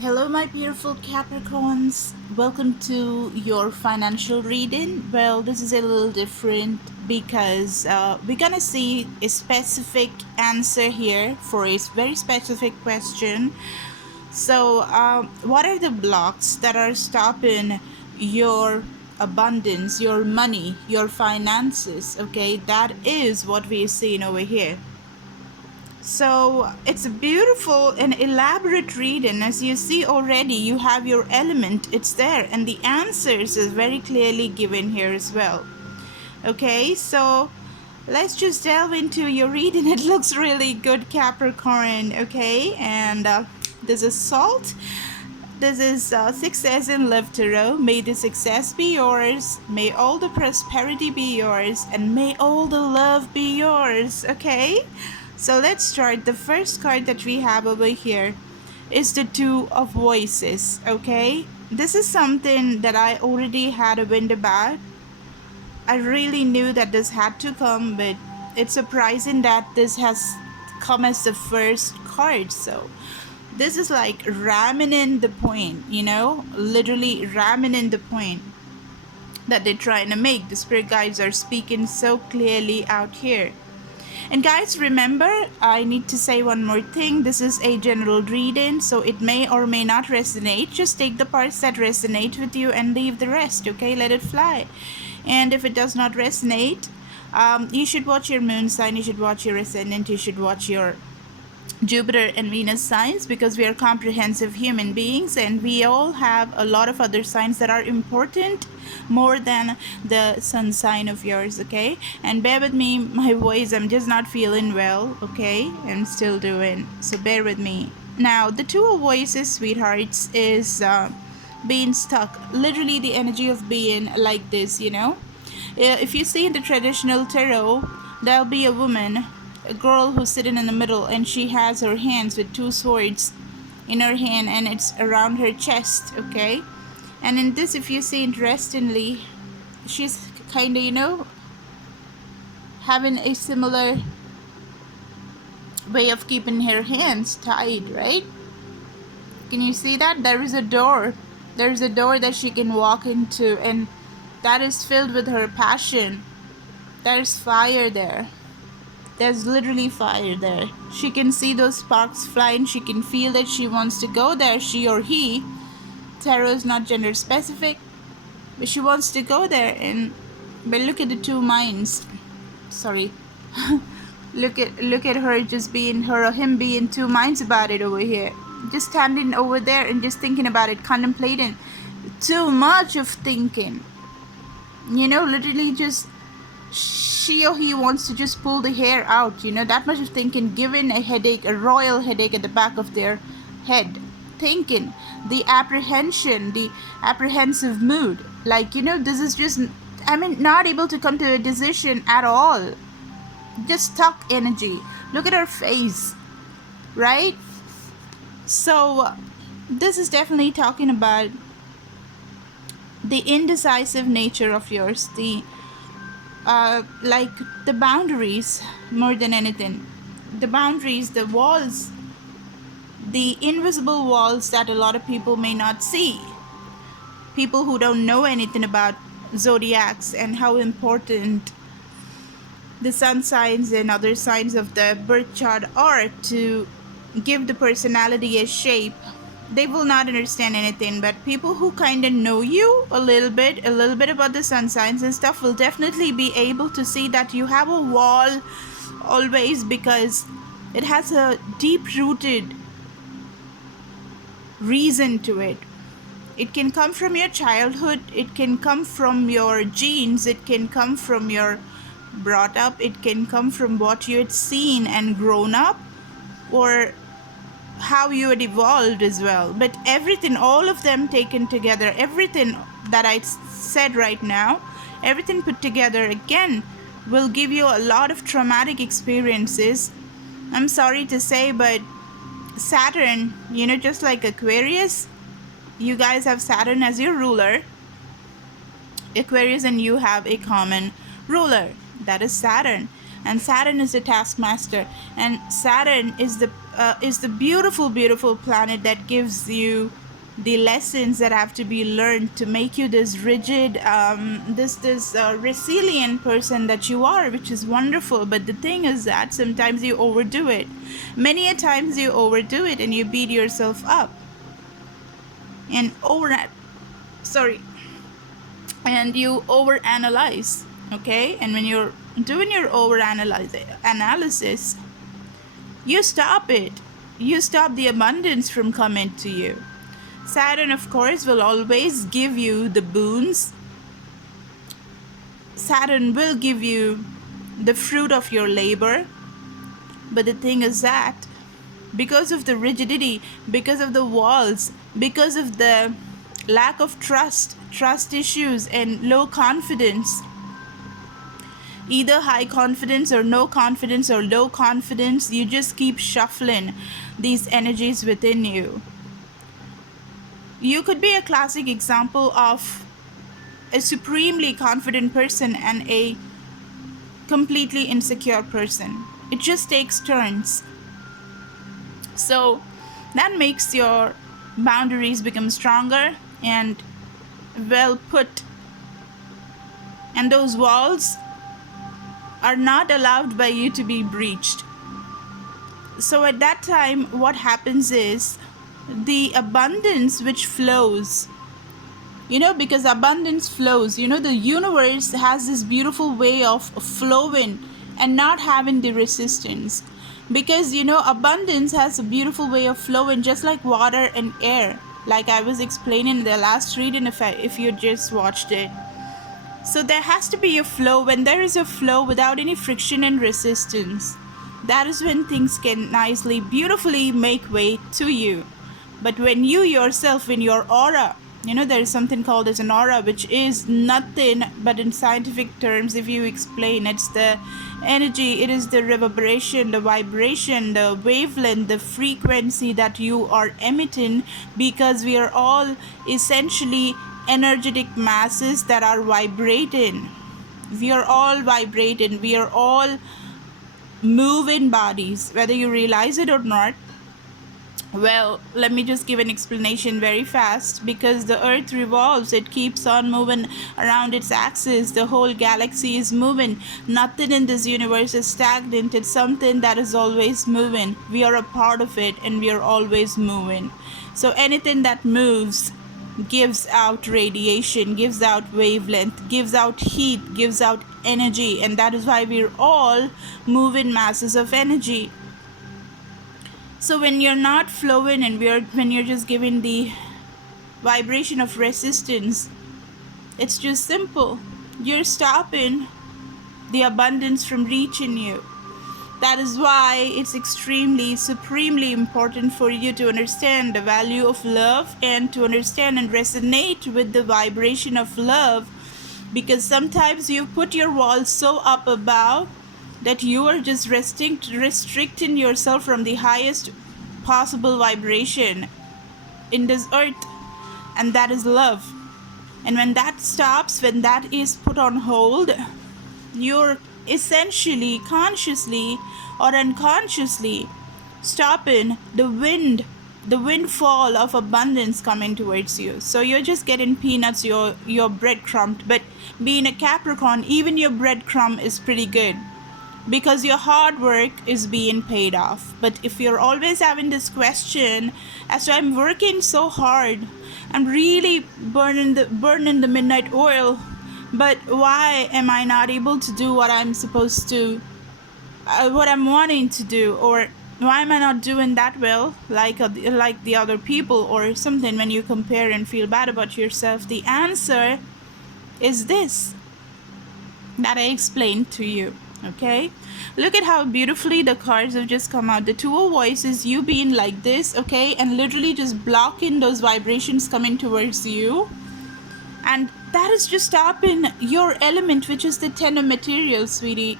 Hello, my beautiful Capricorns. Welcome to your financial reading. Well, this is a little different because we're gonna see a specific answer here for a very specific question. So, what are the blocks that are stopping your abundance, your money, your finances? Okay, that is what we're seeing over here. So it's a beautiful and elaborate reading. As you see already, you have your element, it's there, and the answers is very clearly given here as well. Okay, so let's just delve into your reading. It looks really good, Capricorn. Okay, and this is salt. This is success in love tarot. May the success be yours. May all the prosperity be yours. And may all the love be yours. Okay? So let's start. The first card that we have over here is the Two of Voices. Okay? This is something that I already had a wind about. I really knew that this had to come, but it's surprising that this has come as the first card. So this is like ramming in the point, literally ramming in the point that they're trying to make. The spirit guides are speaking so clearly out here. And guys, remember, I need to say one more thing. This is a general reading, so it may or may not resonate. Just take the parts that resonate with you and leave the rest, okay? Let it fly. And if it does not resonate, you should watch your moon sign, you should watch your ascendant, you should watch your Jupiter and Venus signs, because we are comprehensive human beings and we all have a lot of other signs that are important more than the sun sign of yours, okay? And bear with me, my voice, I'm just not feeling well, okay? I'm still doing, so bear with me. Now, the Two of Voices, sweethearts, is being stuck, literally the energy of being like this, If you see in the traditional tarot, there'll be a woman, a girl who's sitting in the middle, and she has her hands with two swords in her hand, and it's around her chest, okay? And in this, if you see, interestingly, she's kind of, having a similar way of keeping her hands tied, right? Can you see that? There is a door. There's a door that she can walk into, and that is filled with her passion. There's fire there. There's literally fire there. She can see those sparks flying. She can feel that she wants to go there. She or he. Tarot is not gender specific, but she wants to go there. But look at the two minds. Sorry. look at her just being, her or him being two minds about it over here. Just standing over there and just thinking about it, contemplating. Too much of thinking. Literally just, she or he wants to just pull the hair out, that much of thinking, giving a headache, a royal headache at the back of their head. Thinking, the apprehension, the apprehensive mood. Like, this is just, not able to come to a decision at all. Just stuck energy. Look at her face, right? So, this is definitely talking about the indecisive nature of yours, the like the boundaries more than anything. The boundaries, the walls, the invisible walls that a lot of people may not see. People who don't know anything about zodiacs and how important the sun signs and other signs of the birth chart are to give the personality a shape. They will not understand anything, but people who kind of know you a little bit about the sun signs and stuff will definitely be able to see that you have a wall always, because it has a deep-rooted reason to it. It can come from your childhood, it can come from your genes, it can come from your brought up, it can come from what you had seen and grown up, or how you had evolved as well. But everything, all of them taken together, everything that I said right now, everything put together again, will give you a lot of traumatic experiences. I'm sorry to say, but Saturn, just like Aquarius, you guys have Saturn as your ruler. Aquarius and you have a common ruler, that is Saturn. And Saturn is the taskmaster, and Saturn is the is the beautiful, beautiful planet that gives you the lessons that have to be learned to make you this rigid, this resilient person that you are, which is wonderful. But the thing is that sometimes you overdo it. Many a times you overdo it and you beat yourself up and and you overanalyze. Okay, and when you're doing your analysis, you stop it. You stop the abundance from coming to you. Saturn, of course, will always give you the boons. Saturn will give you the fruit of your labor. But the thing is that because of the rigidity, because of the walls, because of the lack of trust issues, and low confidence, either high confidence or no confidence or low confidence, you just keep shuffling these energies within you. You could be a classic example of a supremely confident person and a completely insecure person. It just takes turns. So that makes your boundaries become stronger and well put. And those walls are not allowed by you to be breached. So at that time, what happens is the abundance which flows, because abundance flows, the universe has this beautiful way of flowing and not having the resistance. Because, abundance has a beautiful way of flowing, just like water and air, like I was explaining in the last reading if you just watched it. So there has to be a flow. When there is a flow without any friction and resistance, that is when things can nicely, beautifully make way to you. But when you yourself, in your aura, there is something called as an aura, which is nothing but, in scientific terms, if you explain, it's the energy, it is the reverberation, the vibration, the wavelength, the frequency that you are emitting, because we are all essentially energetic masses that are vibrating. We are all vibrating. We are all moving bodies, whether you realize it or not. Well, let me just give an explanation very fast. Because the earth revolves, it keeps on moving around its axis. The whole galaxy is moving. Nothing in this universe is stagnant. It's something that is always moving. We are a part of it, and we are always moving. So anything that moves gives out radiation, gives out wavelength, gives out heat, gives out energy, and that is why we're all moving masses of energy. So when you're not flowing and when you're just giving the vibration of resistance, it's just simple. You're stopping the abundance from reaching you. That is why it's extremely, supremely important for you to understand the value of love and to understand and resonate with the vibration of love. Because sometimes you put your walls so up above that you are just restricting yourself from the highest possible vibration in this earth, and that is love. And when that stops, when that is put on hold, you're essentially, consciously or unconsciously, stopping the windfall of abundance coming towards you. So you're just getting peanuts, your breadcrumb. But being a Capricorn, even your breadcrumb is pretty good, because your hard work is being paid off. But if you're always having this question as to, I'm working so hard, I'm really burning the midnight oil, but why am I not able to do what I'm supposed to, what I'm wanting to do, or why am I not doing that well like the other people or something? When you compare and feel bad about yourself, the answer is this that I explained to you. Okay, look at how beautifully the cards have just come out. The Two of Voices, you being like this, okay, and literally just blocking those vibrations coming towards you. And that is just stopping your element, which is the Ten of Materials, sweetie.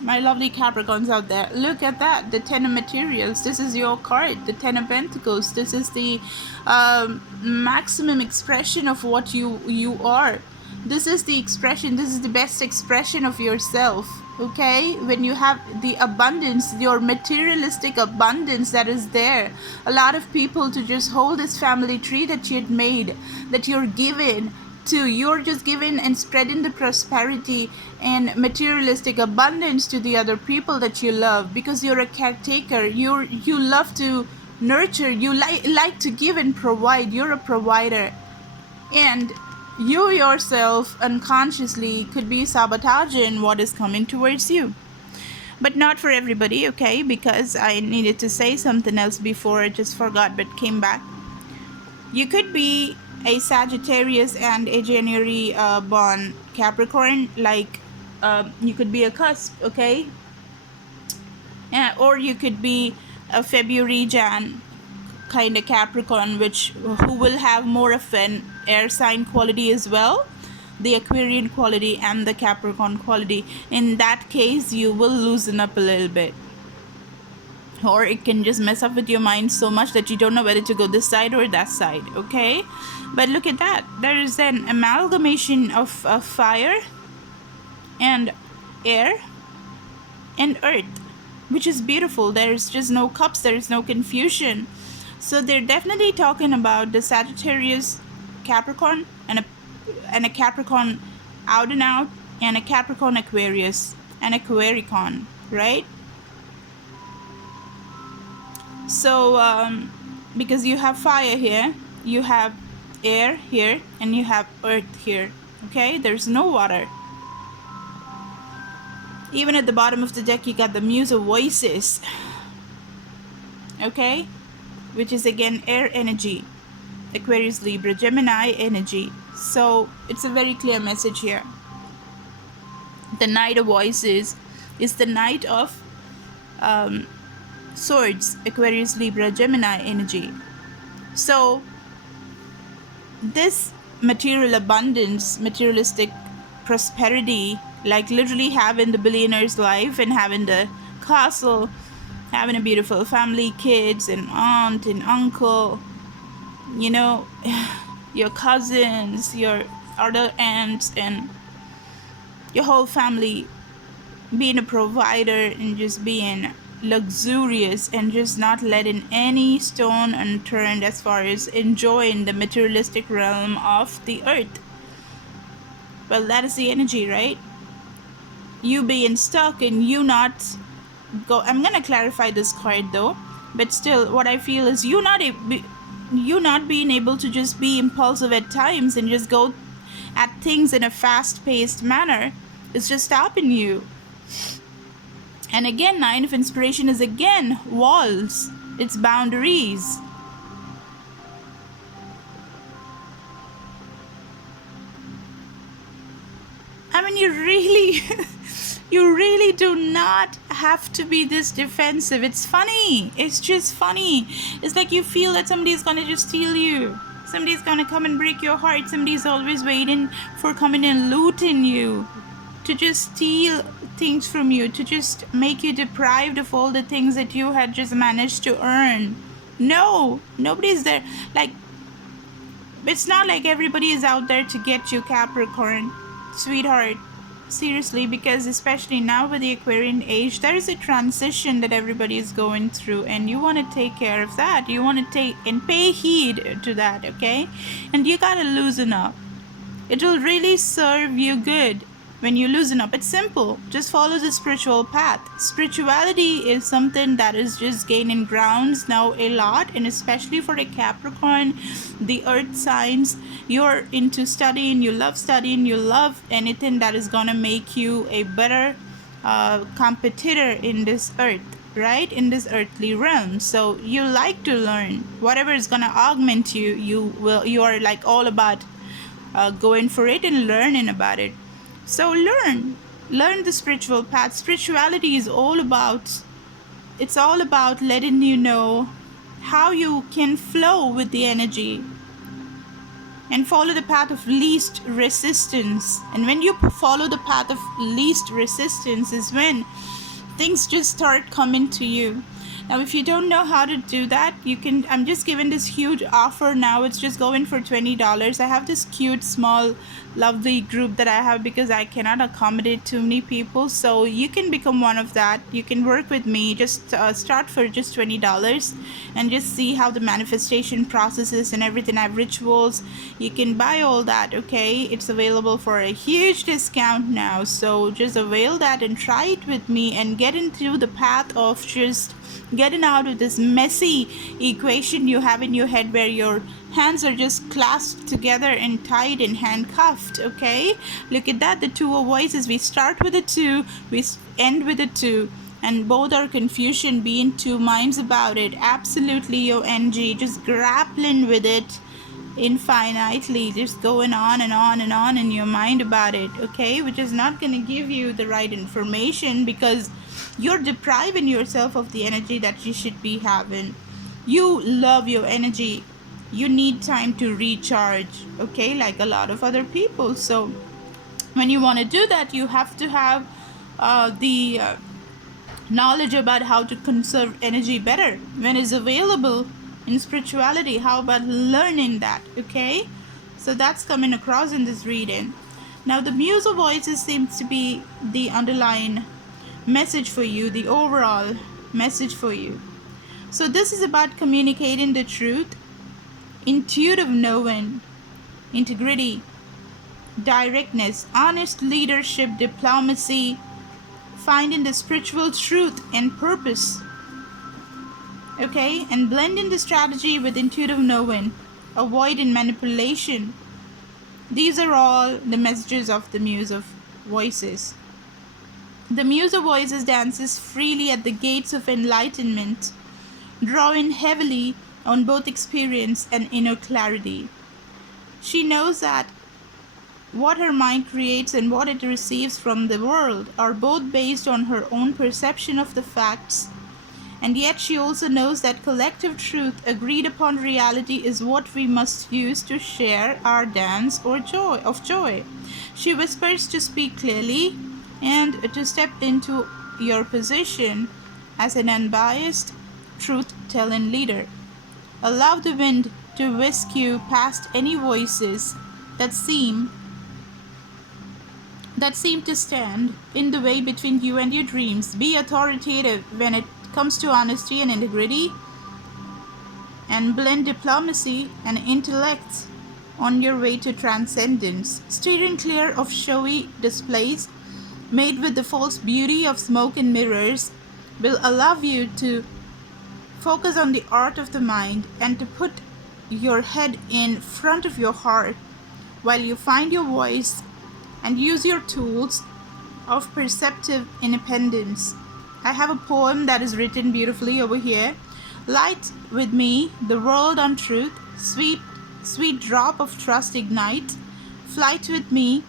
My lovely Capricorns out there, look at that, the Ten of Materials. This is your card, the Ten of Pentacles. This is the maximum expression of what you are. This is the expression, this is the best expression of yourself. Okay, when you have the abundance, your materialistic abundance that is there, a lot of people to just hold this family tree that you had made, that you're given to, you're just giving and spreading the prosperity and materialistic abundance to the other people that you love, because you're a caretaker. You love to nurture, you like to give and provide. You're a provider, and you yourself unconsciously could be sabotaging what is coming towards you. But not for everybody, okay? Because I needed to say something else before, I just forgot but came back. You could be a Sagittarius and a January born Capricorn, like you could be a cusp, okay? Or you could be a February Jan kind of Capricorn, who will have more of an air sign quality as well, the Aquarian quality and the Capricorn quality. In that case, you will loosen up a little bit, or it can just mess up with your mind so much that you don't know whether to go this side or that side, okay? But look at that, there is an amalgamation of fire and air and earth, which is beautiful. There's just no cups, there is no confusion. So they're definitely talking about the Sagittarius Capricorn and a Capricorn out and out, and a Capricorn Aquarius and a Aquaricon, right? So because you have fire here, you have air here, and you have earth here, okay? There's no water. Even at the bottom of the deck, you got the Muse of Voices, okay? Which is again air energy, Aquarius, Libra, Gemini energy. So it's a very clear message here. The Knight of Voices is the Knight of Swords, Aquarius, Libra, Gemini energy. So this material abundance, materialistic prosperity, like literally having the billionaire's life and having the castle, having a beautiful family, kids and aunt and uncle, you know, your cousins, your other aunts, and your whole family, being a provider and just being luxurious and just not letting any stone unturned as far as enjoying the materialistic realm of the earth. Well, that is the energy, right? You being stuck and you not go. I'm gonna clarify this card though, but still what I feel is you not being able to just be impulsive at times and just go at things in a fast-paced manner is just stopping you. And again, Nine of Inspiration is again walls, it's boundaries. I mean, you really do not have to be this defensive. It's funny. It's just funny. It's like you feel that somebody's gonna just steal you. Somebody's gonna come and break your heart. Somebody's always waiting for coming and looting you, to just steal things from you, to just make you deprived of all the things that you had just managed to earn. No, nobody's there. Like, it's not like everybody is out there to get you, Capricorn. Sweetheart, seriously, because especially now with the Aquarian age, there is a transition that everybody is going through, and you want to take care of that. You want to take and pay heed to that, okay? And you gotta loosen up. It will really serve you good when you loosen up. It's simple. Just follow the spiritual path. Spirituality is something that is just gaining grounds now a lot, and especially for a Capricorn, the earth signs, you're into studying, you love anything that is gonna make you a better competitor in this earth, right? In this earthly realm. So you like to learn whatever is gonna augment you. You are like all about going for it and learning about it. So learn the spiritual path. Spirituality is all about letting you know how you can flow with the energy and follow the path of least resistance. And when you follow the path of least resistance is when things just start coming to you. Now, if you don't know how to do that, you can, I'm just giving this huge offer now. It's just going for $20. I have this cute, small, lovely group that I have because I cannot accommodate too many people. So you can become one of that. You can work with me. Just start for just $20 and just see how the manifestation processes and everything. I have rituals. You can buy all that, okay? It's available for a huge discount now. So just avail that and try it with me and get into the path of just getting out of this messy equation you have in your head where your hands are just clasped together and tied and handcuffed. Okay, look at that, the two of voices. We start with a 2, we end with a 2, and both are confusion, be in two minds about it. Absolutely, your NG, just grappling with it infinitely, just going on and on and on in your mind about it, okay, which is not going to give you the right information because you're depriving yourself of the energy that you should be having. You love your energy, you need time to recharge, okay, like a lot of other people. So when you want to do that, you have to have the knowledge about how to conserve energy better when it's available in spirituality. How about learning that, okay? So that's coming across in this reading. Now the Muse of Voices seems to be the underlying message for you, the overall message for you. So this is about communicating the truth, intuitive knowing, integrity, directness, honest leadership, diplomacy, finding the spiritual truth and purpose, okay, and blending the strategy with intuitive knowing, avoiding manipulation. These are all the messages of the Muse of Voices. The Muse of Voices dances freely at the gates of enlightenment, drawing heavily on both experience and inner clarity. She knows that what her mind creates and what it receives from the world are both based on her own perception of the facts, and yet she also knows that collective truth, agreed upon reality, is what we must use to share our dance or joy. She whispers to speak clearly and to step into your position as an unbiased, truth-telling leader. Allow the wind to whisk you past any voices that seem to stand in the way between you and your dreams. Be authoritative when it comes to honesty and integrity, and blend diplomacy and intellect on your way to transcendence. Steering clear of showy displays made with the false beauty of smoke and mirrors will allow you to focus on the art of the mind and to put your head in front of your heart while you find your voice and use your tools of perceptive independence. I have a poem that is written beautifully over here. Light with me, the world on truth, sweet, sweet drop of trust ignite. Flight with me,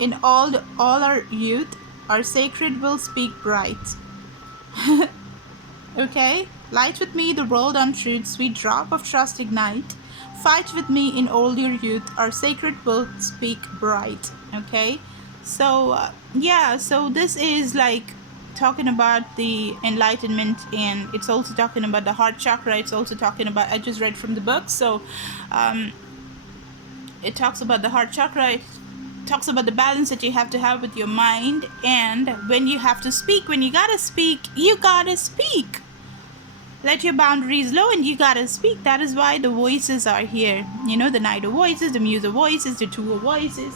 in all our youth, our sacred will speak bright. Okay? Light with me, the world on truth, sweet drop of trust ignite. Fight with me in all your youth, our sacred will speak bright. Okay? So, so this is like talking about the enlightenment, and it's also talking about the heart chakra. It's also talking about, I just read from the book, so it talks about the heart chakra. It talks about the balance that you have to have with your mind, and when you have to speak, when you gotta speak, you gotta speak. Let your boundaries low and you gotta speak. That is why the voices are here. You know, the Knight of Voices, the Muse of Voices, the Two of Voices.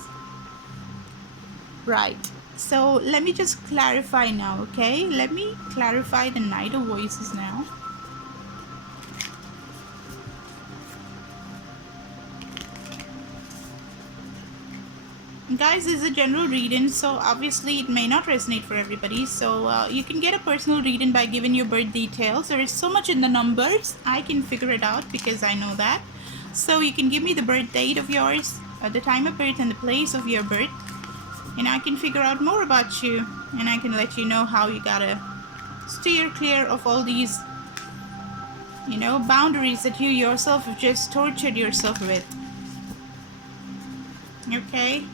Right. So let me just clarify now, okay? Let me clarify the Knight of Voices now. Guys, this is a general reading, so obviously it may not resonate for everybody. So you can get a personal reading by giving your birth details. There is so much in the numbers. I can figure it out because I know that. So you can give me the birth date of yours, the time of birth and the place of your birth, and I can figure out more about you, and I can let you know how you gotta steer clear of all these, you know, boundaries that you yourself have just tortured yourself with. Okay?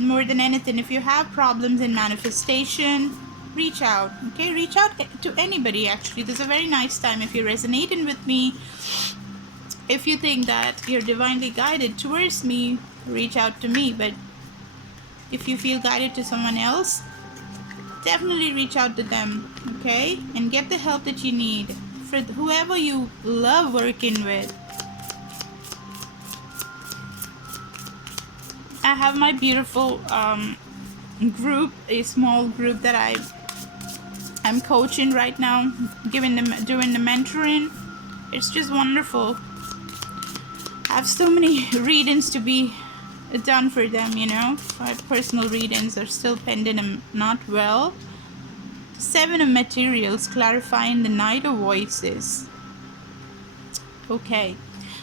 more than anything, if you have problems in manifestation, reach out. Okay, reach out to anybody. Actually, this is a very nice time. If you're resonating with me, if you think that you're divinely guided towards me, reach out to me. But if you feel guided to someone else, definitely reach out to them. Okay, and get the help that you need for whoever you love working with. I have my beautiful group, a small group that I'm coaching right now, doing the mentoring. It's just wonderful. I have so many readings to be done for them, you know. My personal readings are still pending. I'm not well. 7 of materials, clarifying the Knight of Voices. Okay,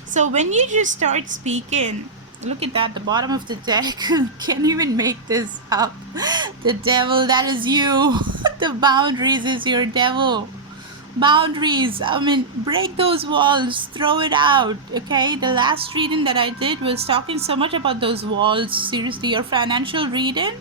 so when you just start speaking, look at that, the bottom of the deck. Can't even make this up. The devil, that is you. The boundaries is your devil. Boundaries, I mean, break those walls, throw it out. Okay, the last reading that I did was talking so much about those walls. Seriously, your financial reading,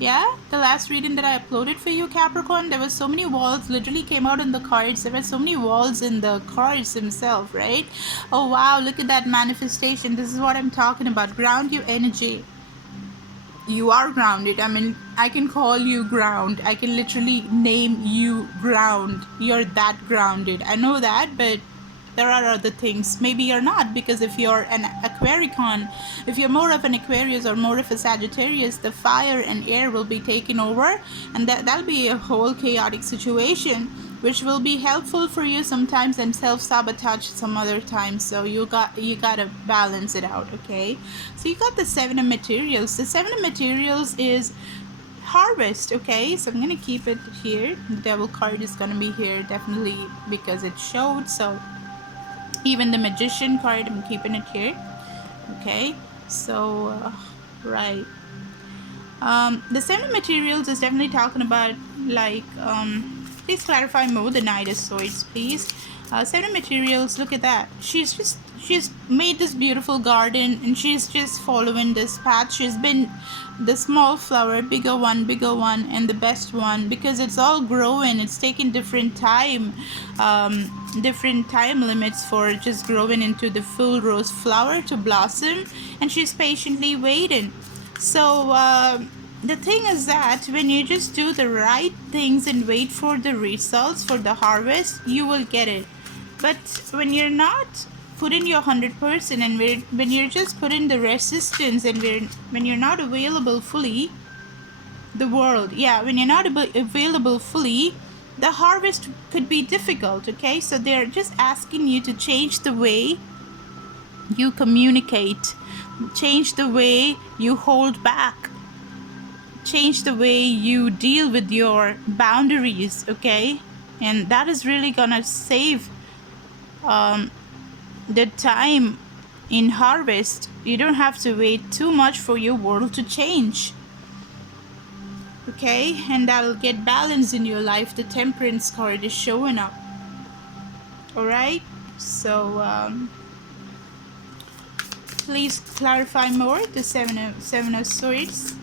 yeah, the last reading that I uploaded for you, Capricorn, there were so many walls literally came out in the cards. There were so many walls in the cards themselves, right? Oh wow, look at that manifestation. This is what I'm talking about. Ground your energy. You are grounded. I mean, I can call you ground. I can literally name you ground. You're that grounded. I know that, but there are other things. Maybe you're not, because if you're an Aquarian, if you're more of an Aquarius or more of a Sagittarius, the fire and air will be taken over, and that'll be a whole chaotic situation, which will be helpful for you sometimes and self-sabotage some other times. So you gotta balance it out. Okay, so you got the 7 of materials. The 7 of materials is harvest. Okay, so I'm gonna keep it here. The devil card is gonna be here definitely because it showed. So even the magician card, I'm keeping it here. Okay, so right, the 7 of materials is definitely talking about like please clarify more the Knight of Swords, please. 7 materials, look at that. She's made this beautiful garden and she's just following this path. She's been the small flower, bigger one, and the best one, because it's all growing. It's taking different time limits for just growing into the full rose flower to blossom, and she's patiently waiting. So the thing is that when you just do the right things and wait for the results, for the harvest, you will get it. But when you're not putting your 100% and when you're just putting the resistance and when you're not available fully, the world, yeah, when you're not available fully, the harvest could be difficult. Okay, so they're just asking you to change the way you communicate, change the way you hold back, change the way you deal with your boundaries. Okay, and that is really gonna save the time in harvest. You don't have to wait too much for your world to change. Okay, and that'll get balance in your life. The Temperance card is showing up. All right, so please clarify more the 7 of Swords.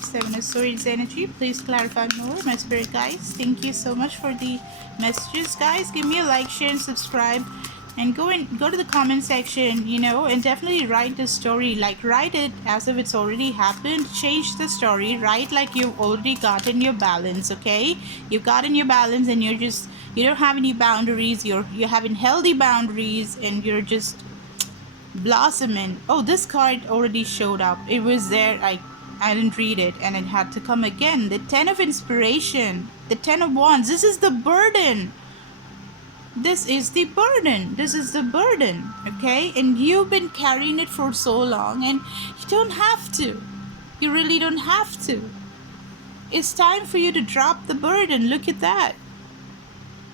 7 of Swords energy, please clarify more, my spirit guides. Thank you so much for the messages, guys. Give me a like, share, and subscribe, and go to the comment section, you know, and definitely write the story. Like, write it as if it's already happened. Change the story, write like you've already gotten your balance. Okay, you've gotten your balance and you don't have any boundaries. You're having healthy boundaries and you're just blossoming. Oh, this card already showed up. It was there. I didn't read it and it had to come again. The 10 of Inspiration, the 10 of Wands. This is the burden. This is the burden. This is the burden. Okay, and you've been carrying it for so long, and you don't have to. You really don't have to. It's time for you to drop the burden. Look at that.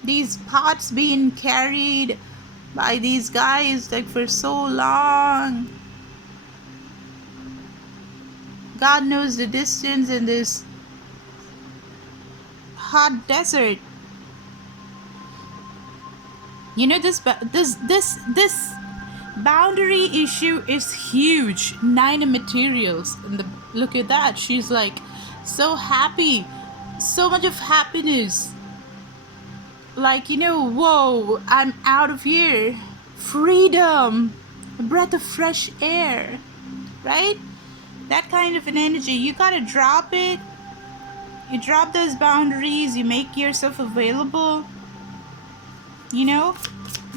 These pots being carried by these guys like for so long. God knows the distance in this hot desert. You know, this boundary issue is huge. 9 of materials, and Look at that. She's like so happy. So much of happiness. Like, whoa, I'm out of here. Freedom. A breath of fresh air. Right? That kind of an energy. You gotta drop it. You drop those boundaries. You make yourself available.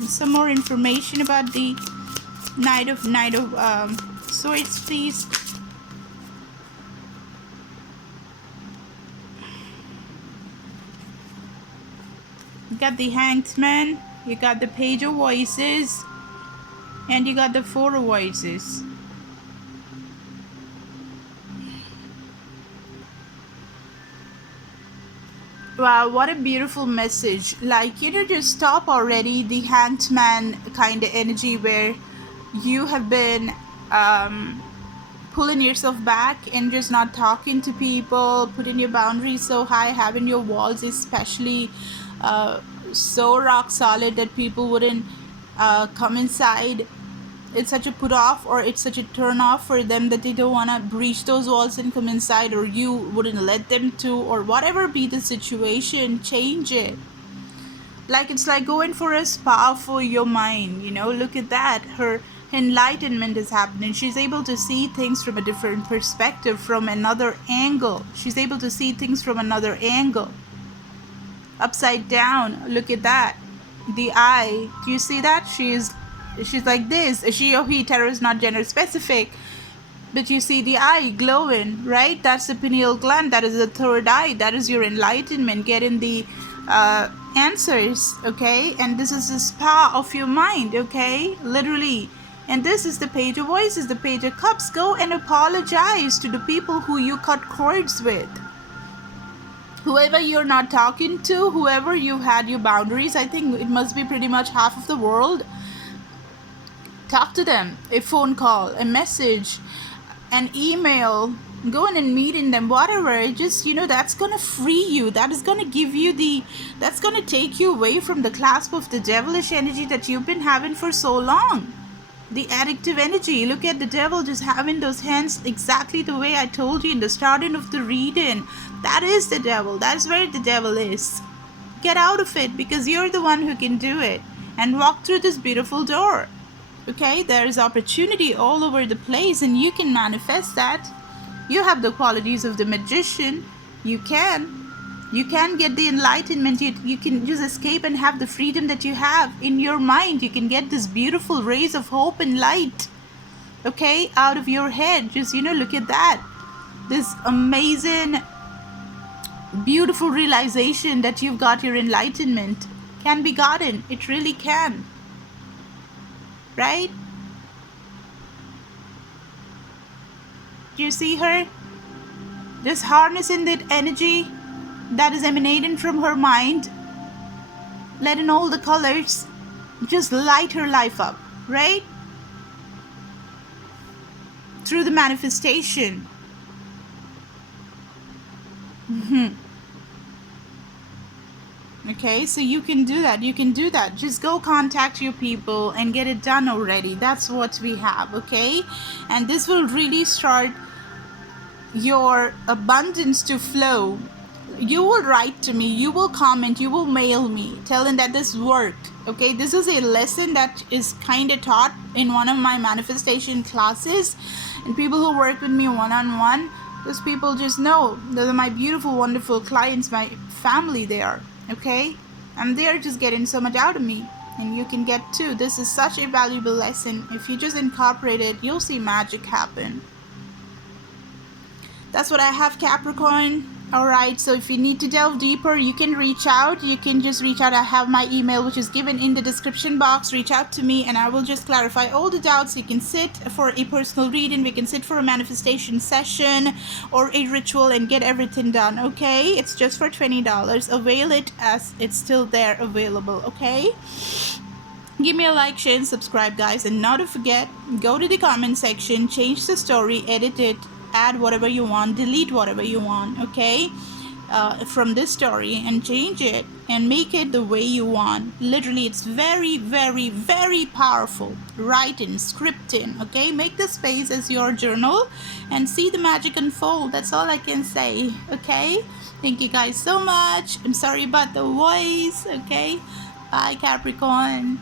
Some more information about the Knight of Swords, please. You got the Hanged Man, you got the Page of Voices, and you got the Four of Voices. Wow, what a beautiful message. Like, just stop already the Hanged Man kind of energy where you have been pulling yourself back and just not talking to people, putting your boundaries so high, having your walls especially so rock solid that people wouldn't come inside. It's such a put off, or it's such a turn off for them that they don't want to breach those walls and come inside, or you wouldn't let them to, or whatever be the situation. Change it. Like, it's like going for a spa for your mind. Look at that. Her enlightenment is happening. She's able to see things from a different perspective, from another angle. She's able to see things from another angle. Upside down. Look at that. The eye. Do you see that? She's like this. She or he, tarot is not gender specific, but you see the eye glowing, right? That's the pineal gland. That is the third eye. That is your enlightenment, getting the answers, okay? And this is the spa of your mind, okay? Literally. And this is the Page of Voices, the Page of Cups. Go and apologize to the people who you cut cords with. Whoever you're not talking to, whoever you've had your boundaries, I think it must be pretty much half of the world. Talk to them. A phone call, a message, an email, going and meeting them, whatever. Just, that's going to free you. That is going to give you that's going to take you away from the clasp of the devilish energy that you've been having for so long. The addictive energy. Look at the devil just having those hands exactly the way I told you in the starting of the reading. That is the devil. That's where the devil is. Get out of it, because you're the one who can do it. And walk through this beautiful door. Okay, there's opportunity all over the place, and you can manifest that. You have the qualities of the magician. You can get the enlightenment. You can just escape and have the freedom that you have in your mind. You can get this beautiful rays of hope and light, okay, out of your head. Just, look at that. This amazing, beautiful realization that you've got your enlightenment can be gotten. It really can. Right? Do you see her? Just harnessing that energy that is emanating from her mind, letting all the colors just light her life up, right? Through the manifestation. Okay, so you can do that. Just go contact your people and get it done already. That's what we have, okay? And this will really start your abundance to flow. You will write to me, you will comment, you will mail me telling that this worked, okay? This is a lesson that is kind of taught in one of my manifestation classes, and people who work with me one-on-one, those people just know. Those are my beautiful, wonderful clients, my family. They are, okay? And they're just getting so much out of me, and you can get too. This is such a valuable lesson. If you just incorporate it, you'll see magic happen. That's what I have, Capricorn. Alright, so if you need to delve deeper, you can reach out. You can just reach out. I have my email, which is given in the description box. Reach out to me and I will just clarify all the doubts. You can sit for a personal reading. We can sit for a manifestation session or a ritual and get everything done, okay? It's just for $20. Avail it as it's still there available, okay? Give me a like, share, and subscribe, guys. And not to forget, go to the comment section, change the story, edit it, add whatever you want, delete whatever you want, okay? from this story and change it and make it the way you want. Literally, it's very, very, very powerful. Write in, script in, okay? Make the space as your journal and see the magic unfold. That's all I can say, okay? Thank you guys so much. I'm sorry about the voice, okay? Bye, Capricorn.